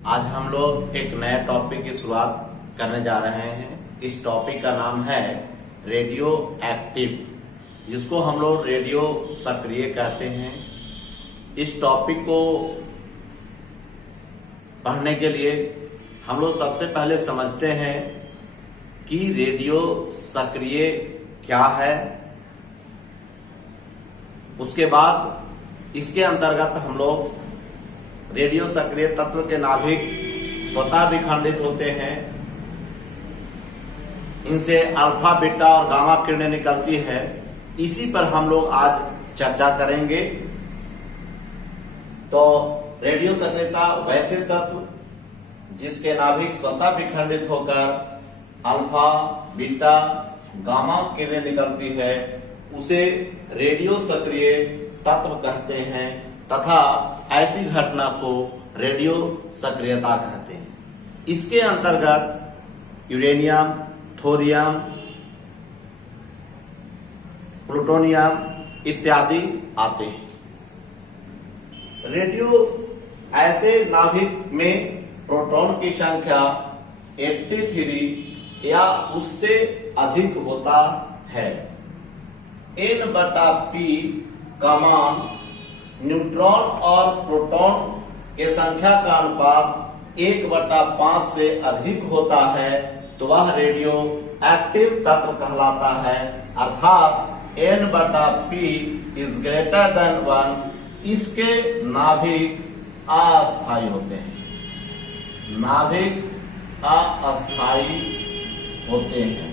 आज हम लोग एक नए टॉपिक की शुरुआत करने जा रहे हैं। इस टॉपिक का नाम है रेडियो एक्टिव, जिसको हम लोग रेडियो सक्रिय कहते हैं। इस टॉपिक को पढ़ने के लिए हम लोग सबसे पहले समझते हैं कि रेडियो सक्रिय क्या है। उसके बाद इसके अंतर्गत हम लोग रेडियो सक्रिय तत्व के नाभिक स्वतः विखंडित होते हैं, इनसे अल्फा बीटा और गामा किरणें निकलती है। इसी पर हम लोग आज चर्चा करेंगे। तो रेडियो सक्रियता वैसे तत्व जिसके नाभिक स्वतः विखंडित होकर अल्फा बीटा गामा किरणें निकलती है, उसे रेडियो सक्रिय तत्व कहते हैं तथा ऐसी घटना को रेडियो सक्रियता कहते हैं। इसके अंतर्गत यूरेनियम, थोरियम, प्लूटोनियम इत्यादि आते हैं। रेडियो ऐसे नाभिक में प्रोटॉन की संख्या 83 या उससे अधिक होता है। N/P का मान न्यूट्रॉन और प्रोटॉन के संख्या का अनुपात 1/5 से अधिक होता है तो वह रेडियो एक्टिव तत्व कहलाता है। अर्थात N/P इज ग्रेटर देन 1। इसके नाभिक अस्थायी होते हैं, नाभिक अस्थायी होते हैं।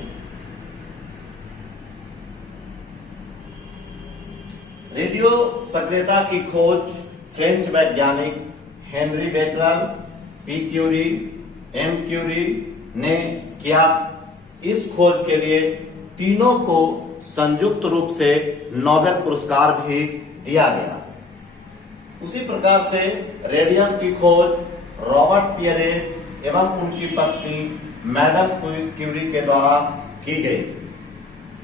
रेडियो सक्रियता की खोज फ्रेंच वैज्ञानिक Henri Becquerel, P Curie, M Curie ने किया। इस खोज के लिए तीनों को संयुक्त रूप से नोबेल पुरस्कार भी दिया गया। उसी प्रकार से रेडियम की खोज रॉबर्ट पियरे एवं उनकी पत्नी मैडम क्यूरी के द्वारा की गई।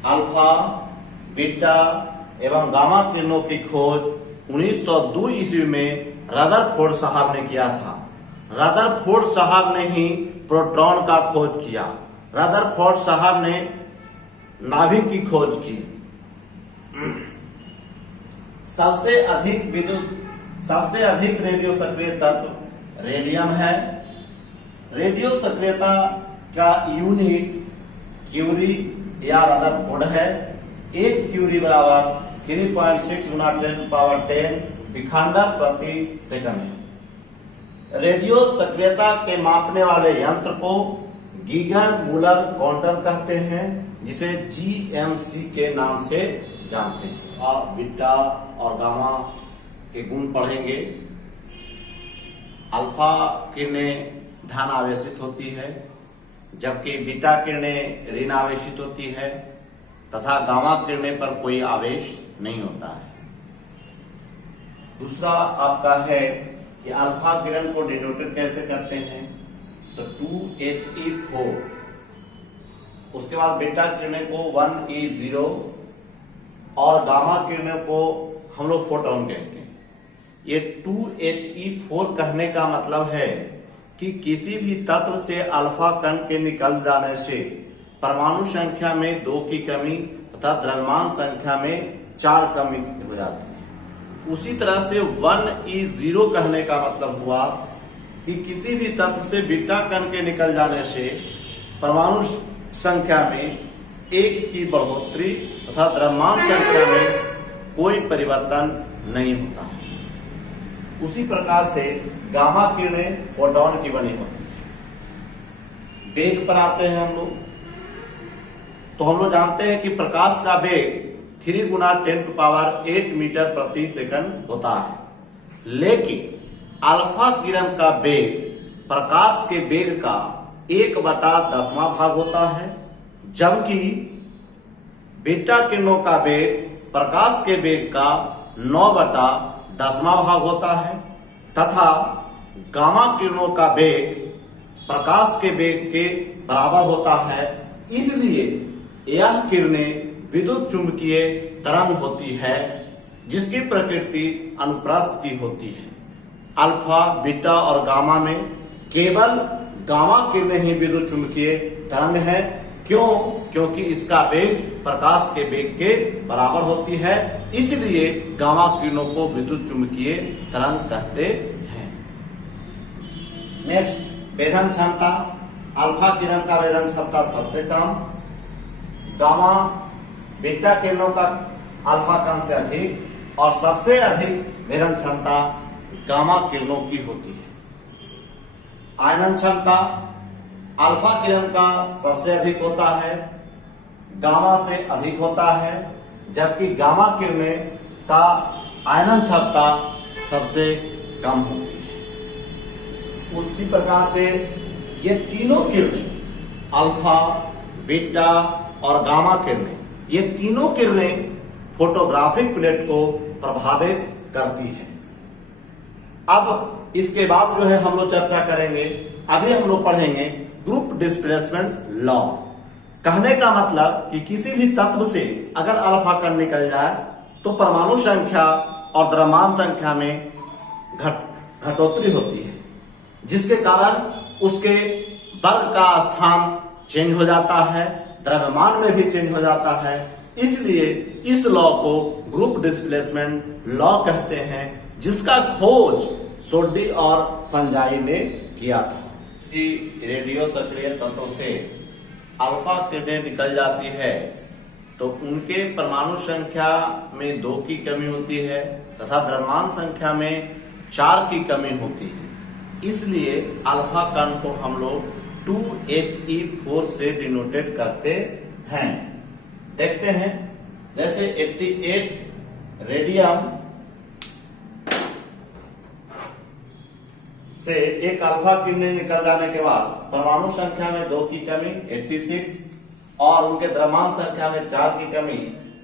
अल्फा, बीटा एवं गामा किरणों की खोज 1902 ईस्वी में रदरफोर्ड साहब ने किया था। रदरफोर्ड साहब ने ही प्रोटॉन का खोज किया। रदरफोर्ड साहब ने नाभिक की खोज की। सबसे अधिक रेडियो सक्रिय तत्व रेडियम है। रेडियो सक्रियता का यूनिट क्यूरी या रदरफोर्ड है। 1 क्यूरी बराबर 3.6 गुना 10⁻10 विखंडन प्रति सेकंड है। रेडियो सक्रियता के मापने वाले यंत्र को गीगर मूलर काउंटर कहते हैं, जिसे GMC के नाम से जानते हैं। आप बीटा और गामा के गुण पढ़ेंगे। अल्फा किरणें धन आवेशित होती है, जबकि बीटा किरणें ऋण आवेशित होती है तथा गामा किरणें पर कोई आवेश नहीं होता है। दूसरा आपका है कि अल्फा किरण को डिनोटेड कैसे करते हैं, तो 2He4। उसके बाद बीटा किरणें को 1E0 और गामा किरणों को हम लोग फोटोन कहते हैं। ये 2He4 कहने का मतलब है कि किसी भी तत्व से अल्फा कण के निकल जाने से परमाणु संख्या में 2 की कमी तथा द्रव्यमान संख्या में 4 कमी हो जाती है। उसी तरह से 1E0 कहने का मतलब हुआ कि किसी भी तत्व से बीटा कण के निकल जाने से परमाणु संख्या में 1 की बढ़ोतरी तथा द्रव्यमान संख्या में कोई परिवर्तन नहीं होता। उसी प्रकार से गामा किरणें फोटॉन की बनी होती है। वेग पर आते हैं हम लोग, तो हम लोग जानते हैं कि प्रकाश का वेग 3 गुना 10⁸ मीटर प्रति सेकंड होता है। लेकिन अल्फा किरण का वेग प्रकाश के वेग का 1/10वां भाग होता है, जबकि बीटा किरणों का वेग प्रकाश के वेग का 9/10वां भाग होता है तथा गामा किरणों का वेग प्रकाश के वेग के बराबर होता है। इसलिए यह किरणें विद्युत चुंबकीय तरंग होती है, जिसकी प्रकृति अनुप्रस्थ की होती है। अल्फा, बीटा और गामा में केवल गामा किरणें ही विद्युत चुंबकीय तरंग है। क्यों? क्योंकि इसका वेग प्रकाश के वेग के बराबर होती है, इसलिए गामा किरणों को विद्युत चुंबकीय तरंग कहते हैं। नेक्स्ट, वेधन क्षमता। अल्फा किरण का वेधन क्षमता सबसे कम, गामा बीटा किरणों का अल्फा कण से अधिक और सबसे अधिक वेधन क्षमता गामा किरणों की होती है। आयनन क्षमता अल्फा किरण का सबसे अधिक होता है, गामा से अधिक होता है, जबकि गामा किरणें का आयनन क्षमता सबसे कम होती है। उसी प्रकार से ये तीनों किरणें, अल्फा, बीटा और गामा किरणें, ये तीनों किरणें फोटोग्राफिक प्लेट को प्रभावित करती है। अब इसके बाद जो है हम लोग चर्चा करेंगे, अभी हम लोग पढ़ेंगे ग्रुप डिस्प्लेसमेंट लॉ। कहने का मतलब कि किसी भी तत्व से अगर अल्फा कण निकल जाए तो परमाणु संख्या और द्रव्यमान संख्या में घटोत्तरी होती है, जिसके कारण उसके वर्ग का स्थान चेंज हो जाता है, द्रव्यमान में भी चेंज हो जाता है। इसलिए इस लॉ को ग्रुप डिस्प्लेसमेंट लॉ कहते हैं, जिसका खोज सोडी और फंजाई ने किया था। रेडियो सक्रिय तत्वों से अल्फा किरणें निकल जाती है तो उनके परमाणु संख्या में 2 की कमी होती है तथा द्रव्यमान संख्या में 4 की कमी होती है। इसलिए अल्फा कण को हम लोग 2He4 से डिनोटेट करते हैं। देखते हैं, जैसे 88 रेडियम से एक अल्फा किरणें निकल जाने के बाद परमाणु संख्या में 2 की कमी 86 और उनके द्रव्यमान संख्या में 4 की कमी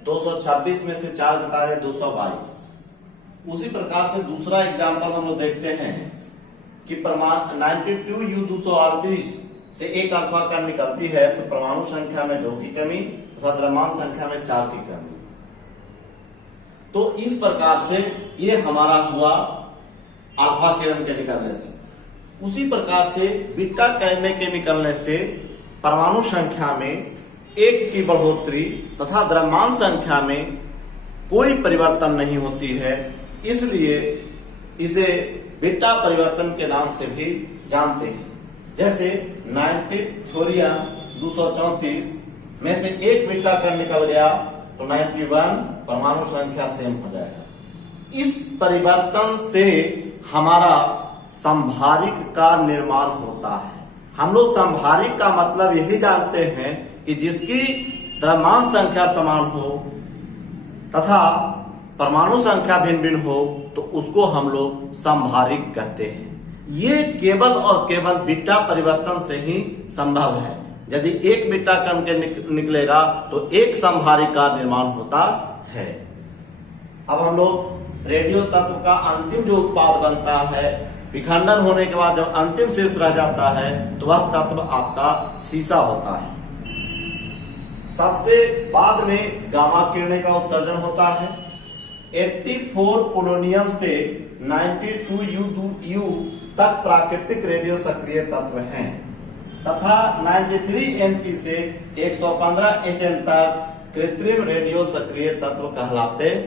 226 में से 4 घटा दे 222। उसी प्रकार से दूसरा एग्जांपल हम लोग देखते हैं कि परमाणु 92U238 से एक अल्फा कण निकलती है तो परमाणु संख्या में 2 की कमी तथा द्रव्यमान संख्या में 4 की कमी। तो इस प्रकार से ये हमारा हुआ अल्फा किरण के निकलने से। उसी प्रकार से बीटा किरणें के निकलने से परमाणु संख्या में 1 की बढ़ोतरी तथा द्रव्यमान संख्या में कोई परिवर्तन नहीं होती है, इसलिए इसे बीटा परिवर्तन के नाम से भी जानते हैं। जैसे 90 थोरियम 234 में से एक बीटा कण निकल गया तो 91 परमाणु संख्या सेम हो जाएगा। इस परिवर्तन से हमारा संभारिक का निर्माण होता है। हम लोग संभारिक का मतलब यही जानते हैं कि जिसकी द्रव्यमान संख्या समान हो तथा परमाणु संख्या भिन्न भिन्न हो तो उसको हम लोग संभारिक कहते हैं। ये केवल और केवल बीटा परिवर्तन से ही संभव है। यदि एक बीटा कण के निकलेगा तो एक संभारिक का निर्माण होता है। अब हम लोग रेडियो तत्व का अंतिम जो उत्पाद बनता है, विखंडन होने के बाद जब अंतिम शेष रह जाता है तो वह तत्व आपका सीसा होता है। सबसे बाद में गामा किरणें का उत्सर्जन होता है। 84 पोलोनियम से 92U तक प्राकृतिक रेडियो सक्रिय तत्व हैं तथा 93 Np से 115 Hn तक कृत्रिम रेडियो सक्रिय तत्व कहलाते हैं।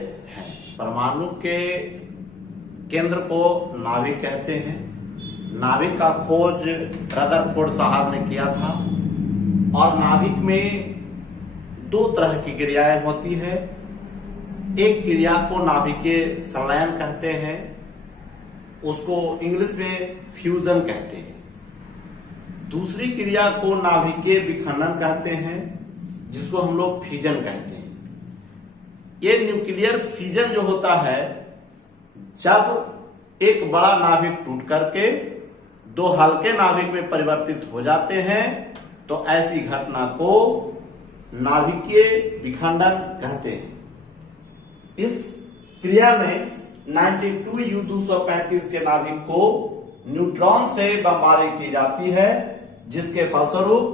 परमाणु के केंद्र को नाभिक कहते हैं। नाभिक का खोज रदरफोर्ड साहब ने किया था और नाभिक में 2 तरह की क्रियाएं होती है। एक क्रिया को नाभिकीय संलयन कहते हैं, उसको इंग्लिश में फ्यूजन कहते हैं। दूसरी क्रिया को नाभिकीय विखंडन कहते हैं, जिसको हम लोग फिजन कहते हैं। ये न्यूक्लियर फिजन जो होता है, जब एक बड़ा नाभिक टूट करके 2 हल्के नाभिक में परिवर्तित हो जाते हैं तो ऐसी घटना को नाभिकीय विखंडन कहते हैं। इस क्रिया में 92U235 के नाभिक को न्यूट्रॉन से बमबारी की जाती है, जिसके फलस्वरूप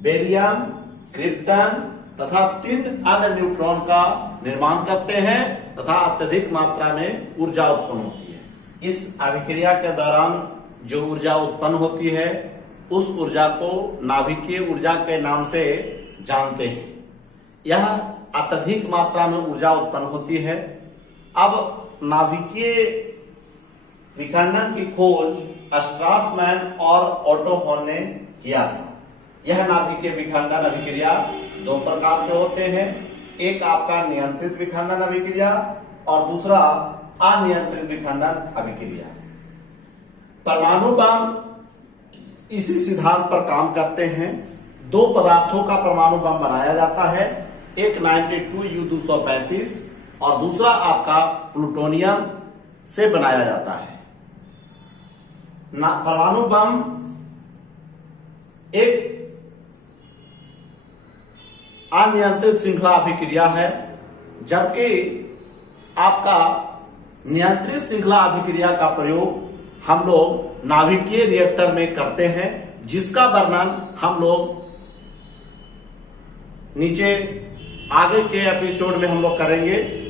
बेरियम, क्रिप्टन तथा 3 अन्य न्यूट्रॉन का निर्माण करते हैं तथा अत्यधिक मात्रा में ऊर्जा उत्पन्न होती है। इस अभिक्रिया के दौरान जो ऊर्जा उत्पन्न होती है उस ऊर्जा को नाभिकीय ऊर्जा के नाम से जानते हैं। यह अत्यधिक मात्रा में ऊर्जा उत्पन्न होती है। अब नाभिकीय विखंडन की खोज स्ट्रासमैन और ओटो हॉर्न ने किया था। यह नाभिकीय विखंडन अभिक्रिया दो प्रकार के होते हैं, एक आपका नियंत्रित विखंडन अभिक्रिया और दूसरा अनियंत्रित विखंडन अभिक्रिया। परमाणु बम इसी सिद्धांत पर काम करते हैं। दो पदार्थों का परमाणु बम बनाया जाता है, एक 92U235 और दूसरा आपका प्लूटोनियम से बनाया जाता है। परमाणु बम एक अनियंत्रित श्रृंखला अभिक्रिया है, जबकि आपका नियंत्रित श्रृंखला अभिक्रिया का प्रयोग हम लोग नाभिकीय रिएक्टर में करते हैं, जिसका वर्णन हम लोग नीचे आगे के एपिसोड में हम लोग करेंगे।